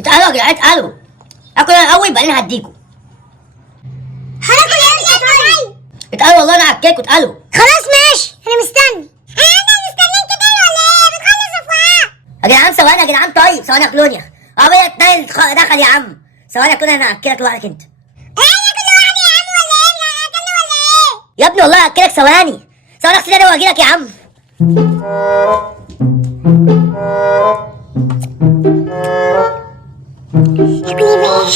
اتقالوا يا جدعان اتقالوا. اكل انا الاول بعدين هديكوا. هناكل ايه طيب؟ اتقالوا والله انا هاكلكوا اتقالوا. خلاص ماشي انا مستني. انا مستنيين كتير ولا ايه؟ بتخلص افواه. يا جدعان ثواني يا جدعان، طيب ثواني يا كلونيا. عربية تنيل دخل يا عم. ثواني يا كلونيا انا هاكلك لوحدك انت. انا كل واحد يا عم ولا ايه؟ اكلنا ولا ايه؟ يا ابني والله هاكلك ثواني. ثواني اغسل انا واجيلك يا عم. اكل ايه بقى؟